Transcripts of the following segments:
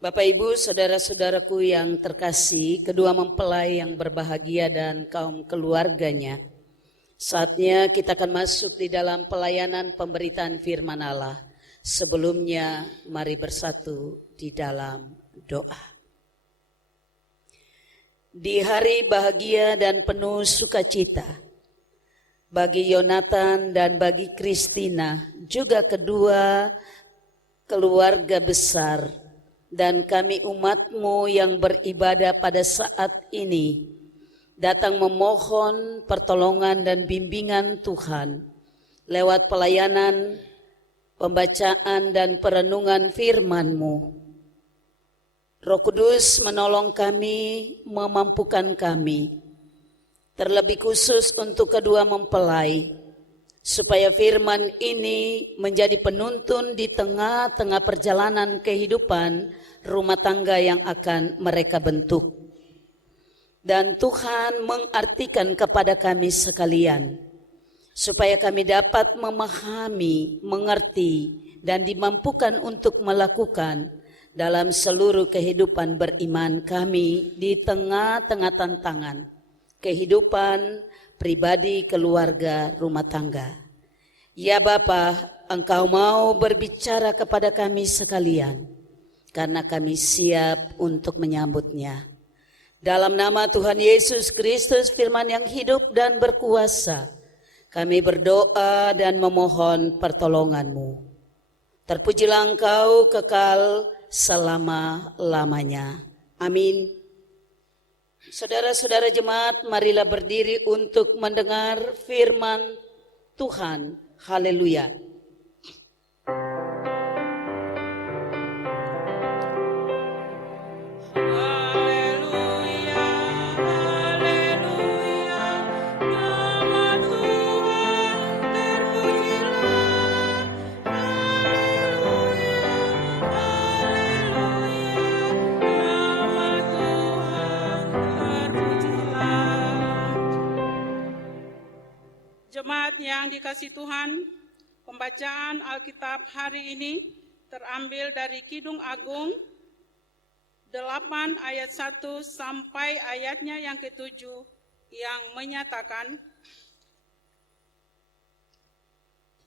Bapak Ibu, saudara-saudaraku yang terkasih, kedua mempelai yang berbahagia dan kaum keluarganya, saatnya kita akan masuk di dalam pelayanan pemberitaan firman Allah. Sebelumnya, mari bersatu di dalam doa. Di hari bahagia dan penuh sukacita, bagi Yonatan dan bagi Kristina, juga kedua keluarga besar, dan kami umat-Mu yang beribadah pada saat ini datang memohon pertolongan dan bimbingan Tuhan lewat pelayanan, pembacaan dan perenungan firman-Mu. Roh Kudus menolong kami, memampukan kami, terlebih khusus untuk kedua mempelai, supaya firman ini menjadi penuntun di tengah-tengah perjalanan kehidupan rumah tangga yang akan mereka bentuk. Dan Tuhan mengartikan kepada kami sekalian, supaya kami dapat memahami, mengerti, dan dimampukan untuk melakukan dalam seluruh kehidupan beriman kami di tengah-tengah tantangan kehidupan pribadi, keluarga, rumah tangga. Ya Bapa, Engkau mau berbicara kepada kami sekalian, karena kami siap untuk menyambutnya. Dalam nama Tuhan Yesus Kristus, firman yang hidup dan berkuasa, kami berdoa dan memohon pertolongan-Mu. Terpujilah Engkau kekal selama-lamanya. Amin. Saudara-saudara jemaat, marilah berdiri untuk mendengar firman Tuhan. Haleluya. Jemaat yang dikasihi Tuhan, pembacaan Alkitab hari ini terambil dari Kidung Agung 8 ayat 1 sampai ayatnya yang ke-7 yang menyatakan,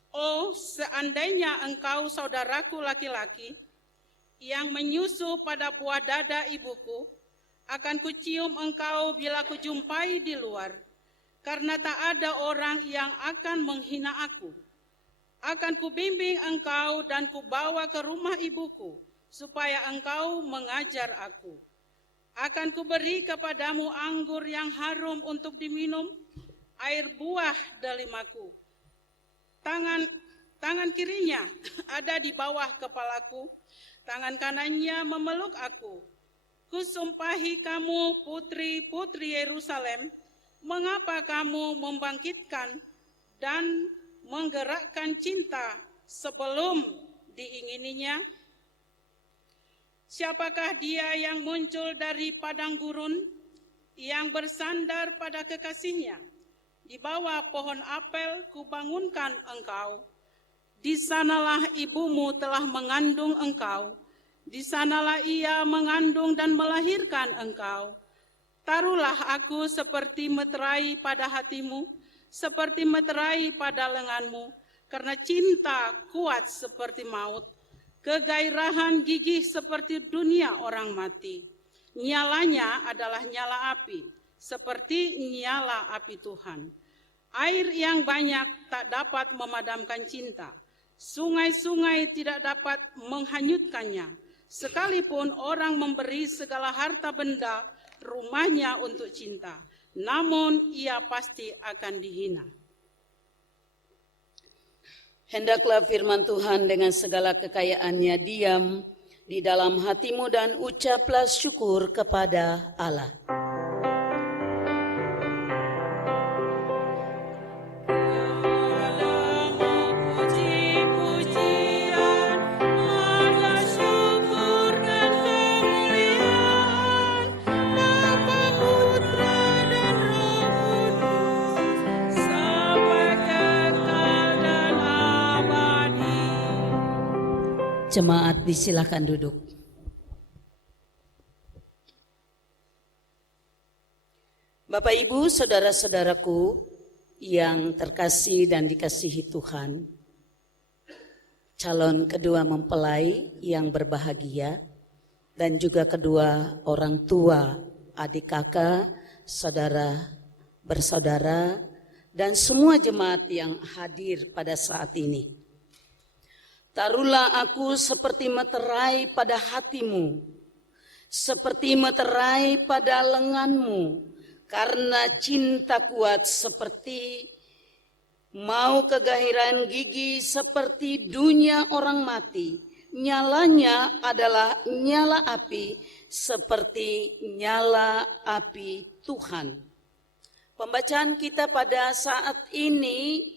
"Oh, seandainya engkau saudaraku laki-laki yang menyusu pada buah dada ibuku, akan kucium engkau bila kujumpai di luar. Karena tak ada orang yang akan menghina aku. Akan kubimbing engkau dan kubawa ke rumah ibuku, supaya engkau mengajar aku. Akan kuberi kepadamu anggur yang harum untuk diminum, air buah delimaku. Tangan kirinya ada di bawah kepalaku, tangan kanannya memeluk aku. Kusumpahi kamu putri-putri Yerusalem, mengapa kamu membangkitkan dan menggerakkan cinta sebelum diingininya? Siapakah dia yang muncul dari padang gurun, yang bersandar pada kekasihnya? Di bawah pohon apel kubangunkan engkau. Di sanalah ibumu telah mengandung engkau. Di sanalah ia mengandung dan melahirkan engkau. Taruhlah aku seperti meterai pada hatimu, seperti meterai pada lenganmu, karena cinta kuat seperti maut, kegairahan gigih seperti dunia orang mati. Nyalanya adalah nyala api, seperti nyala api Tuhan. Air yang banyak tak dapat memadamkan cinta, sungai-sungai tidak dapat menghanyutkannya. Sekalipun orang memberi segala harta benda rumahnya untuk cinta, namun ia pasti akan dihina. Hendaklah firman Tuhan dengan segala kekayaannya diam di dalam hatimu dan ucaplah syukur kepada Allah. Jemaat disilakan duduk. Bapak, Ibu, saudara-saudaraku yang terkasih dan dikasihi Tuhan, calon kedua mempelai yang berbahagia dan juga kedua orang tua, adik kakak, saudara bersaudara, dan semua jemaat yang hadir pada saat ini. Taruhlah aku seperti meterai pada hatimu, seperti meterai pada lenganmu, karena cinta kuat seperti mau kegahiran gigi seperti dunia orang mati. Nyalanya adalah nyala api seperti nyala api Tuhan. Pembacaan kita pada saat ini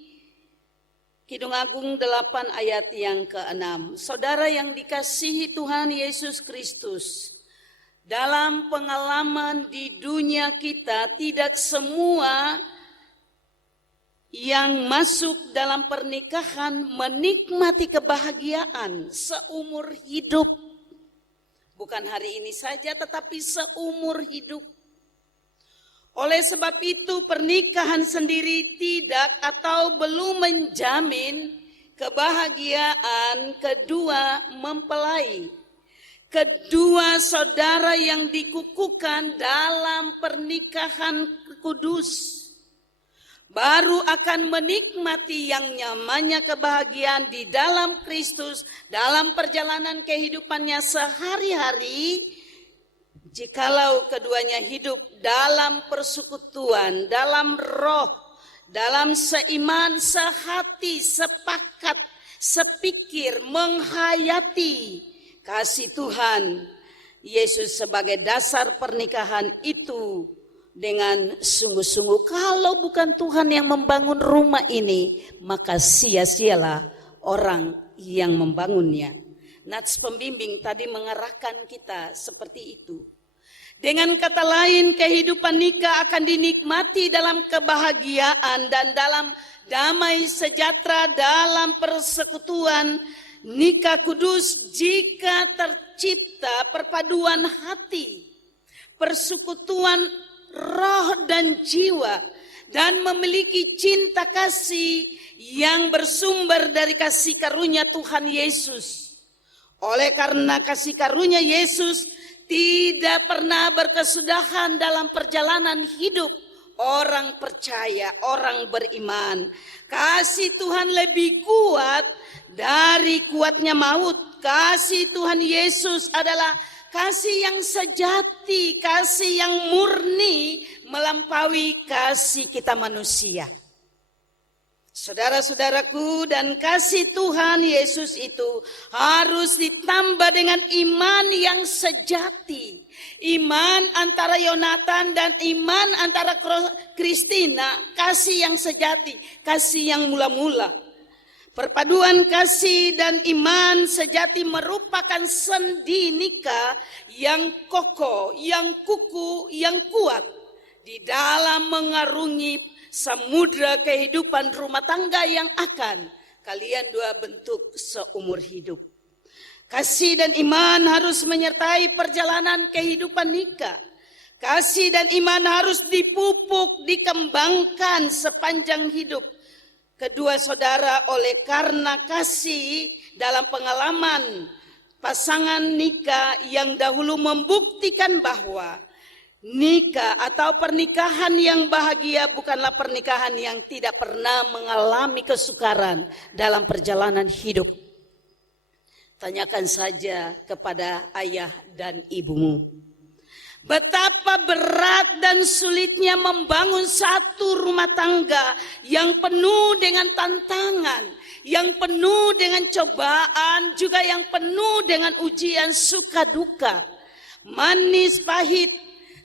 Kidung Agung 8 ayat yang ke-6. Saudara yang dikasihi Tuhan Yesus Kristus, dalam pengalaman di dunia kita tidak semua yang masuk dalam pernikahan menikmati kebahagiaan seumur hidup. Bukan hari ini saja tetapi seumur hidup. Oleh sebab itu pernikahan sendiri tidak atau belum menjamin kebahagiaan kedua mempelai. Kedua saudara yang dikukuhkan dalam pernikahan kudus baru akan menikmati yang namanya kebahagiaan di dalam Kristus dalam perjalanan kehidupannya sehari-hari, jikalau keduanya hidup dalam persekutuan, dalam roh, dalam seiman, sehati, sepakat, sepikir, menghayati kasih Tuhan Yesus sebagai dasar pernikahan itu dengan sungguh-sungguh. Kalau bukan Tuhan yang membangun rumah ini, maka sia-sialah orang yang membangunnya. Nats pembimbing tadi mengarahkan kita seperti itu. Dengan kata lain, kehidupan nikah akan dinikmati dalam kebahagiaan dan dalam damai sejahtera dalam persekutuan nikah kudus jika tercipta perpaduan hati, persekutuan roh dan jiwa, dan memiliki cinta kasih yang bersumber dari kasih karunia Tuhan Yesus. Oleh karena kasih karunia Yesus tidak pernah berkesudahan dalam perjalanan hidup orang percaya, orang beriman. Kasih Tuhan lebih kuat dari kuatnya maut. Kasih Tuhan Yesus adalah kasih yang sejati, kasih yang murni melampaui kasih kita manusia. Saudara-saudaraku, dan kasih Tuhan Yesus itu harus ditambah dengan iman yang sejati. Iman antara Yonatan dan iman antara Kristina, kasih yang sejati, kasih yang mula-mula. Perpaduan kasih dan iman sejati merupakan sendi nikah yang kokoh, yang kukuh, yang kuat di dalam mengarungi samudra kehidupan rumah tangga yang akan kalian dua bentuk seumur hidup. Kasih dan iman harus menyertai perjalanan kehidupan nikah. Kasih dan iman harus dipupuk, dikembangkan sepanjang hidup kedua saudara. Oleh karena kasih dalam pengalaman pasangan nikah yang dahulu membuktikan bahwa nikah atau pernikahan yang bahagia bukanlah pernikahan yang tidak pernah mengalami kesukaran dalam perjalanan hidup. Tanyakan saja kepada ayah dan ibumu. Betapa berat dan sulitnya membangun satu rumah tangga yang penuh dengan tantangan, yang penuh dengan cobaan, juga yang penuh dengan ujian suka duka, manis pahit,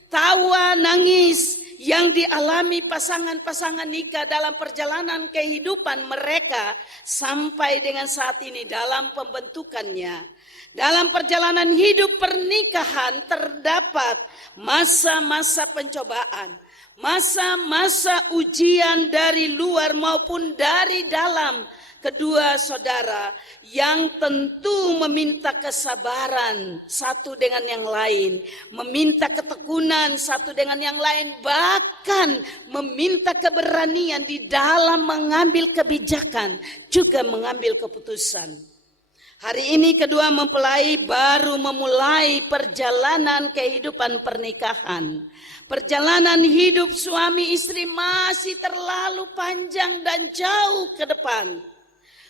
tawa nangis yang dialami pasangan-pasangan nikah dalam perjalanan kehidupan mereka sampai dengan saat ini dalam pembentukannya. Dalam perjalanan hidup pernikahan terdapat masa-masa pencobaan, masa-masa ujian dari luar maupun dari dalam, kedua saudara yang tentu meminta kesabaran satu dengan yang lain, meminta ketekunan satu dengan yang lain, bahkan meminta keberanian di dalam mengambil kebijakan, juga mengambil keputusan. Hari ini kedua mempelai baru memulai perjalanan kehidupan pernikahan. Perjalanan hidup suami istri masih terlalu panjang dan jauh ke depan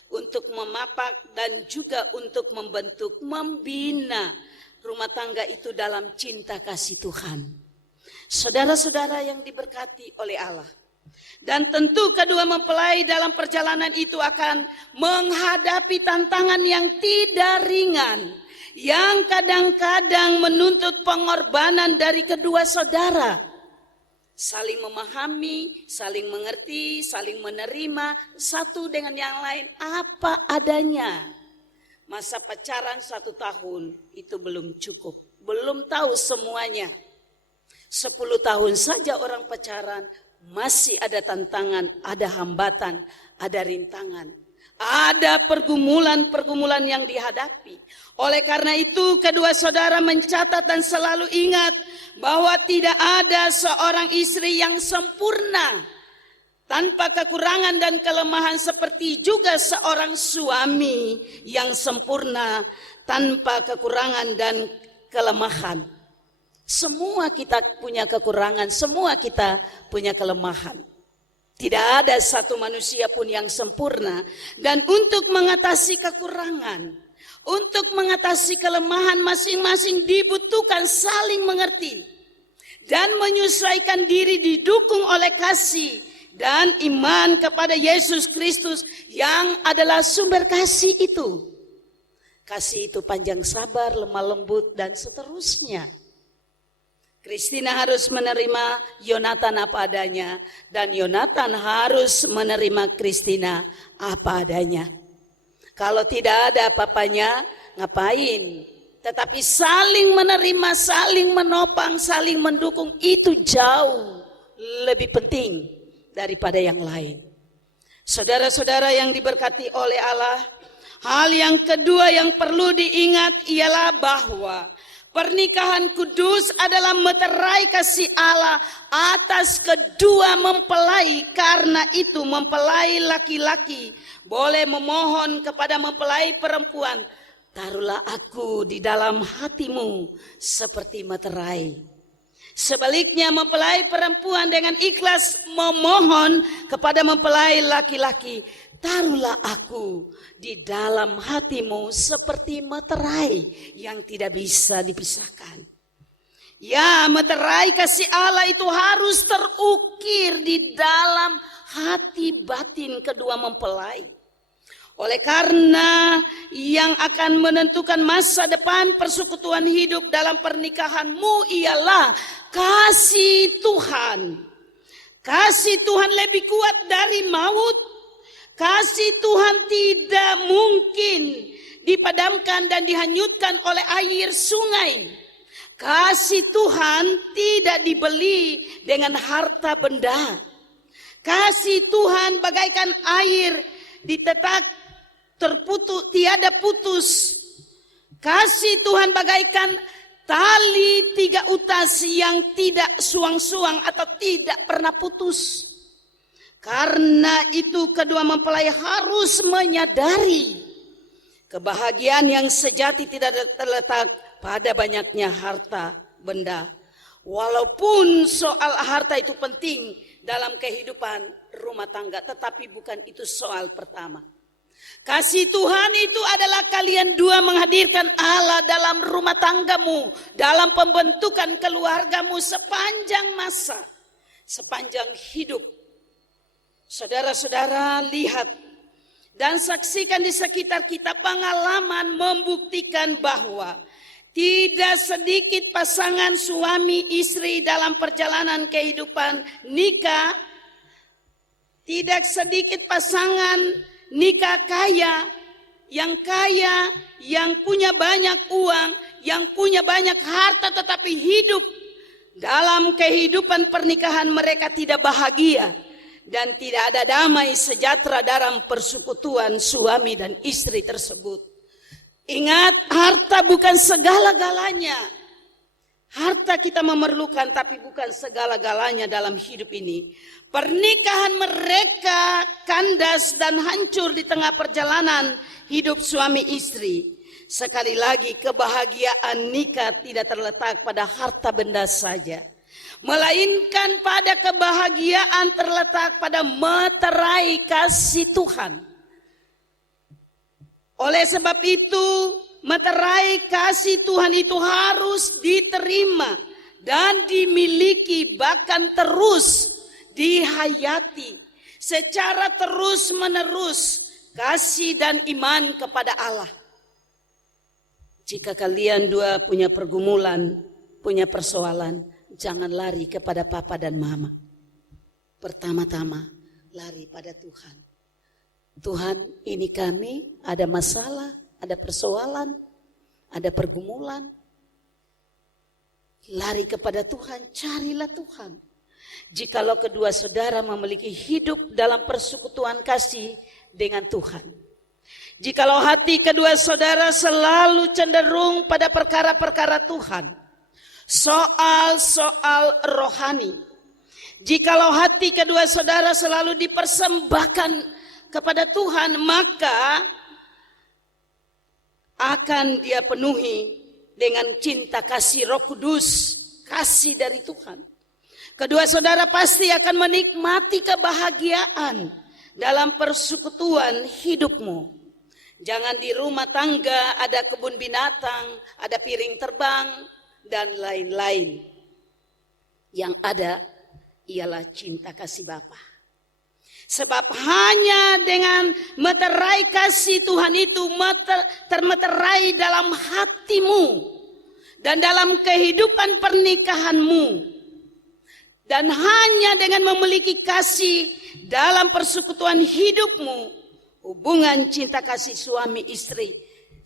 untuk memapak dan juga untuk membentuk, membina rumah tangga itu dalam cinta kasih Tuhan. Saudara-saudara yang diberkati oleh Allah. Dan tentu kedua mempelai dalam perjalanan itu akan menghadapi tantangan yang tidak ringan, yang kadang-kadang menuntut pengorbanan dari kedua saudara. Saling memahami, saling mengerti, saling menerima satu dengan yang lain apa adanya. Masa pacaran 1 tahun itu belum cukup, belum tahu semuanya. 10 tahun saja orang pacaran, masih ada tantangan, ada hambatan, ada rintangan. Ada pergumulan-pergumulan yang dihadapi. Oleh karena itu kedua saudara mencatat dan selalu ingat bahwa tidak ada seorang istri yang sempurna tanpa kekurangan dan kelemahan, seperti juga seorang suami yang sempurna tanpa kekurangan dan kelemahan. Semua kita punya kekurangan, semua kita punya kelemahan. Tidak ada satu manusia pun yang sempurna. Dan untuk mengatasi kekurangan, untuk mengatasi kelemahan masing-masing dibutuhkan saling mengerti. Dan menyesuaikan diri didukung oleh kasih dan iman kepada Yesus Kristus yang adalah sumber kasih itu. Kasih itu panjang sabar, lemah lembut, dan seterusnya. Christina harus menerima Yonatan apa adanya, dan Yonatan harus menerima Christina apa adanya. Kalau tidak ada apa-apanya, ngapain? Tetapi saling menerima, saling menopang, saling mendukung, itu jauh lebih penting daripada yang lain. Saudara-saudara yang diberkati oleh Allah, hal yang kedua yang perlu diingat ialah bahwa pernikahan kudus adalah meterai kasih Allah atas kedua mempelai. Karena itu mempelai laki-laki boleh memohon kepada mempelai perempuan, taruhlah aku di dalam hatimu seperti meterai. Sebaliknya mempelai perempuan dengan ikhlas memohon kepada mempelai laki-laki, taruhlah aku di dalam hatimu seperti meterai yang tidak bisa dipisahkan. Ya, meterai kasih Allah itu harus terukir di dalam hati batin kedua mempelai. Oleh karena yang akan menentukan masa depan persekutuan hidup dalam pernikahanmu ialah kasih Tuhan. Kasih Tuhan lebih kuat dari maut. Kasih Tuhan tidak mungkin dipadamkan dan dihanyutkan oleh air sungai. Kasih Tuhan tidak dibeli dengan harta benda. Kasih Tuhan bagaikan air ditetak terputus, tiada putus. Kasih Tuhan bagaikan tali 3 utas yang tidak suang-suang atau tidak pernah putus. Karena itu kedua mempelai harus menyadari kebahagiaan yang sejati tidak terletak pada banyaknya harta benda. Walaupun soal harta itu penting dalam kehidupan rumah tangga, tetapi bukan itu soal pertama. Kasih Tuhan itu adalah kalian dua menghadirkan Allah dalam rumah tanggamu, dalam pembentukan keluargamu sepanjang masa, sepanjang hidup. Saudara-saudara, lihat dan saksikan di sekitar kita, pengalaman membuktikan bahwa tidak sedikit pasangan suami istri dalam perjalanan kehidupan nikah, tidak sedikit pasangan nikah kaya, yang punya banyak uang, yang punya banyak harta, tetapi hidup dalam kehidupan pernikahan mereka tidak bahagia. dan tidak ada damai sejahtera dalam persekutuan suami dan istri tersebut. Ingat, harta bukan segala-galanya. Harta kita memerlukan, tapi bukan segala-galanya dalam hidup ini. Pernikahan mereka kandas dan hancur di tengah perjalanan hidup suami istri. Sekali lagi, kebahagiaan nikah tidak terletak pada harta benda saja, melainkan pada kebahagiaan terletak pada meterai kasih Tuhan. Oleh sebab itu, meterai kasih Tuhan itu harus diterima dan dimiliki, bahkan terus dihayati secara terus-menerus, kasih dan iman kepada Allah. Jika kalian dua punya pergumulan, punya persoalan, jangan lari kepada papa dan mama. Pertama-tama lari pada Tuhan. Tuhan, ini kami ada masalah, ada persoalan, ada pergumulan. Lari kepada Tuhan, carilah Tuhan. Jikalau kedua saudara memiliki hidup dalam persekutuan kasih dengan Tuhan, jikalau hati kedua saudara selalu cenderung pada perkara-perkara Tuhan, soal-soal rohani, jikalau hati kedua saudara selalu dipersembahkan kepada Tuhan, maka akan dia penuhi dengan cinta kasih Roh Kudus, kasih dari Tuhan. Kedua saudara pasti akan menikmati kebahagiaan dalam persekutuan hidupmu. Jangan di rumah tangga ada kebun binatang, ada piring terbang, dan lain-lain. Yang ada ialah cinta kasih Bapa. Sebab hanya dengan meterai kasih Tuhan itu termeterai dalam hatimu dan dalam kehidupan pernikahanmu. Dan hanya dengan memiliki kasih dalam persekutuan hidupmu, hubungan cinta kasih suami istri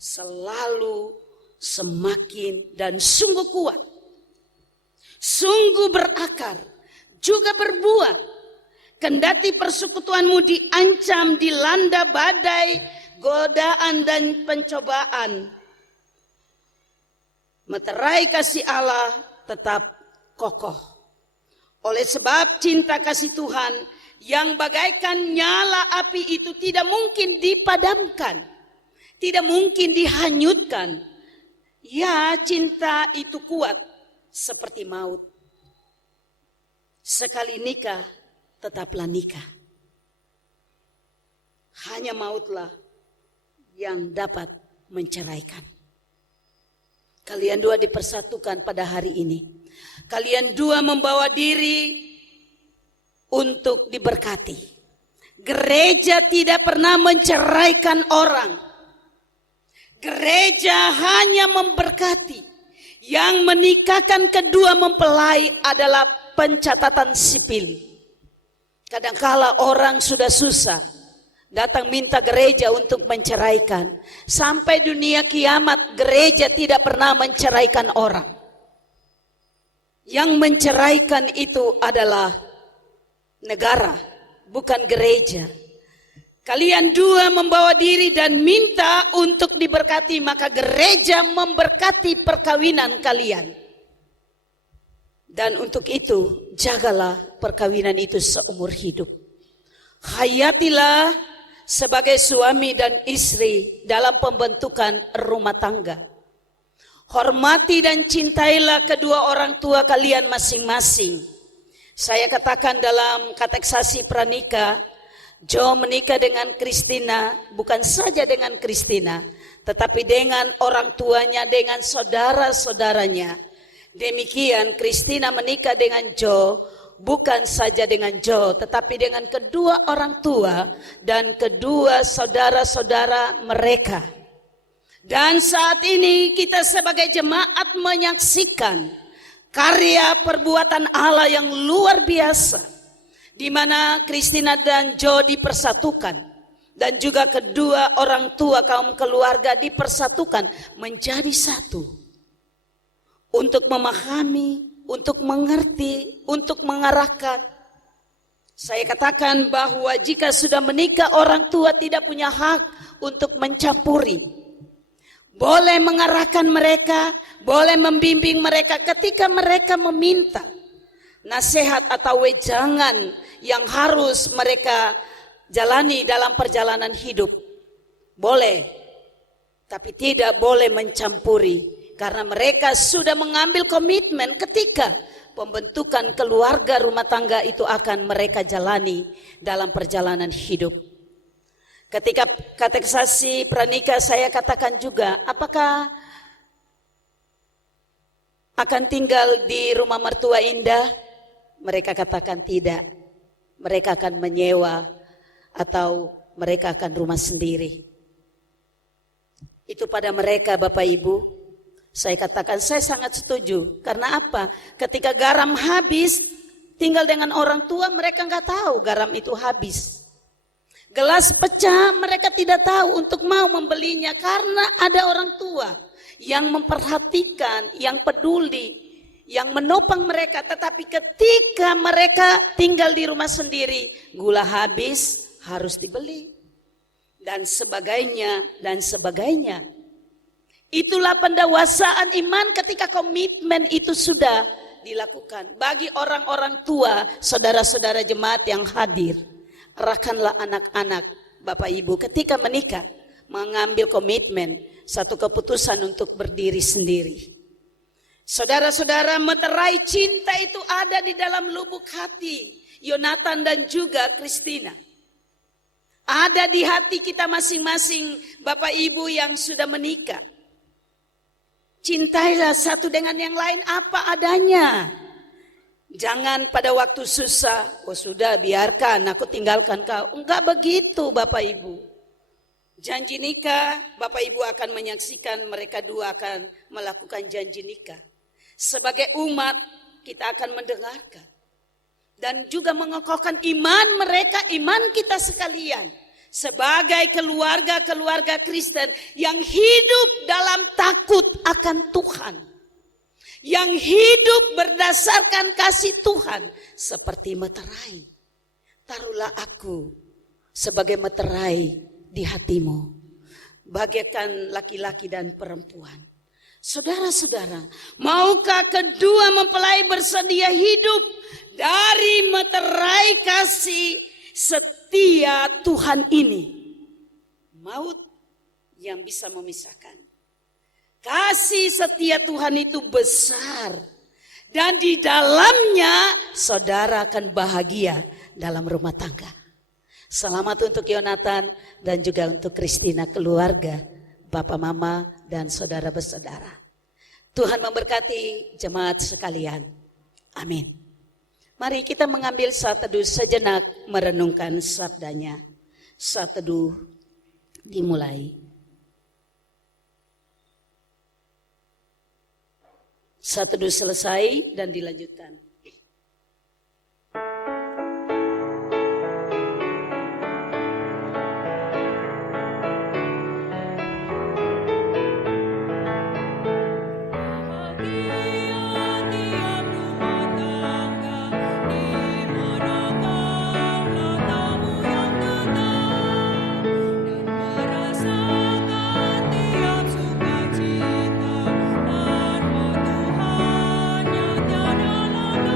selalu semakin dan sungguh kuat, sungguh berakar, juga berbuah. Kendati persekutuanmu diancam, dilanda badai, godaan dan pencobaan, meterai kasih Allah tetap kokoh. Oleh sebab cinta kasih Tuhan yang bagaikan nyala api itu tidak mungkin dipadamkan, tidak mungkin dihanyutkan. Ya, cinta itu kuat seperti maut. Sekali nikah, tetaplah nikah. Hanya mautlah yang dapat menceraikan. Kalian dua dipersatukan pada hari ini. Kalian dua membawa diri untuk diberkati. Gereja tidak pernah menceraikan orang. Gereja hanya memberkati. Yang menikahkan kedua mempelai adalah pencatatan sipil. Kadangkala orang sudah susah datang minta gereja untuk menceraikan. Sampai dunia kiamat gereja tidak pernah menceraikan orang. Yang menceraikan itu adalah negara, bukan gereja. Kalian dua membawa diri dan minta untuk diberkati, maka gereja memberkati perkawinan kalian. Dan untuk itu, jagalah perkawinan itu seumur hidup. Hayatilah sebagai suami dan istri dalam pembentukan rumah tangga. Hormati dan cintailah kedua orang tua kalian masing-masing. Saya katakan dalam kateksasi pranikah, Joe menikah dengan Christina, bukan saja dengan Christina, tetapi dengan orang tuanya, dengan saudara-saudaranya. Demikian Christina menikah dengan Joe, bukan saja dengan Joe, tetapi dengan kedua orang tua dan kedua saudara-saudara mereka. Dan saat ini kita sebagai jemaat menyaksikan karya perbuatan Allah yang luar biasa, di mana Christina dan Joe dipersatukan, dan juga kedua orang tua kaum keluarga dipersatukan menjadi satu, untuk memahami, untuk mengerti, untuk mengarahkan Saya katakan bahwa jika sudah menikah, orang tua tidak punya hak untuk mencampuri. Boleh mengarahkan mereka, boleh membimbing mereka ketika mereka meminta nasihat atau wejangan yang harus mereka jalani dalam perjalanan hidup. Boleh, tapi tidak boleh mencampuri, karena mereka sudah mengambil komitmen ketika pembentukan keluarga rumah tangga itu akan mereka jalani dalam perjalanan hidup. Ketika kateksasi pranikah saya katakan juga, apakah akan tinggal di rumah mertua indah? Mereka katakan tidak. Mereka akan menyewa atau mereka akan rumah sendiri. Itu pada mereka Bapak Ibu. Saya katakan saya sangat setuju. Karena apa? Ketika garam habis, tinggal dengan orang tua, mereka nggak tahu garam itu habis. Gelas pecah, mereka tidak tahu untuk mau membelinya karena ada orang tua yang memperhatikan, yang peduli, yang menopang mereka. Tetapi ketika mereka tinggal di rumah sendiri, gula habis harus dibeli dan sebagainya dan sebagainya. Itulah pendewasaan iman ketika komitmen itu sudah dilakukan. Bagi orang-orang tua, saudara-saudara jemaat yang hadir, arahkanlah anak-anak Bapak Ibu ketika menikah mengambil komitmen, satu keputusan untuk berdiri sendiri. Saudara-saudara, meterai cinta itu ada di dalam lubuk hati Yonatan dan juga Christina. Ada di hati kita masing-masing Bapak Ibu yang sudah menikah. Cintailah satu dengan yang lain apa adanya. Jangan pada waktu susah, oh sudah biarkan aku tinggalkan kau. Enggak begitu Bapak Ibu. Janji nikah, Bapak Ibu akan menyaksikan mereka dua akan melakukan janji nikah. Sebagai umat kita akan mendengarkan. Dan juga mengokohkan iman mereka, iman kita sekalian. Sebagai keluarga-keluarga Kristen yang hidup dalam takut akan Tuhan. Yang hidup berdasarkan kasih Tuhan. Seperti meterai. Taruhlah aku sebagai meterai di hatimu. Bagaikan laki-laki dan perempuan. Saudara-saudara, maukah kedua mempelai bersedia hidup dari meterai kasih setia Tuhan ini? Maut yang bisa memisahkan. Kasih setia Tuhan itu besar. Dan di dalamnya saudara akan bahagia dalam rumah tangga. Selamat untuk Yonatan dan juga untuk Christina, keluarga, Bapak Mama dan saudara bersaudara. Tuhan memberkati jemaat sekalian. Amin. Mari kita mengambil saat teduh sejenak merenungkan sabdanya. Saat teduh dimulai. Saat teduh selesai dan dilanjutkan. Tuhan, ya tiada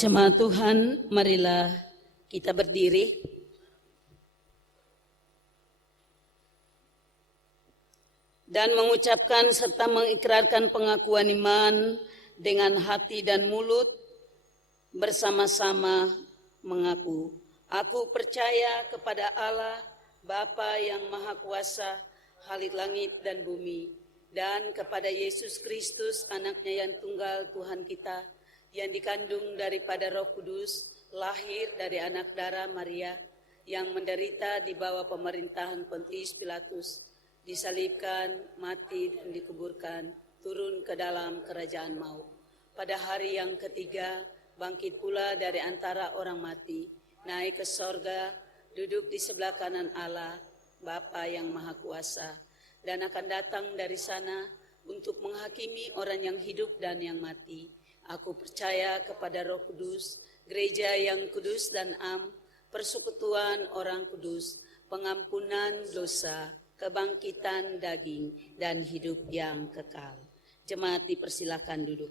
Jemaat Tuhan, marilah kita berdiri. Dan mengucapkan serta mengikrarkan pengakuan iman dengan hati dan mulut, bersama-sama mengaku, aku percaya kepada Allah, Bapa yang Maha Kuasa, Khalik langit dan bumi, dan kepada Yesus Kristus, anaknya yang tunggal Tuhan kita, yang dikandung daripada Roh Kudus, lahir dari anak darah Maria, yang menderita di bawah pemerintahan Pontius Pilatus, disalibkan, mati dan dikuburkan, turun ke dalam kerajaan maut. Pada hari yang ketiga, bangkit pula dari antara orang mati, naik ke sorga, duduk di sebelah kanan Allah, Bapa yang Maha Kuasa, dan akan datang dari sana untuk menghakimi orang yang hidup dan yang mati. Aku percaya kepada Roh Kudus, gereja yang kudus dan am, persekutuan orang kudus, pengampunan dosa, kebangkitan daging, dan hidup yang kekal. Jemaat dipersilakan duduk.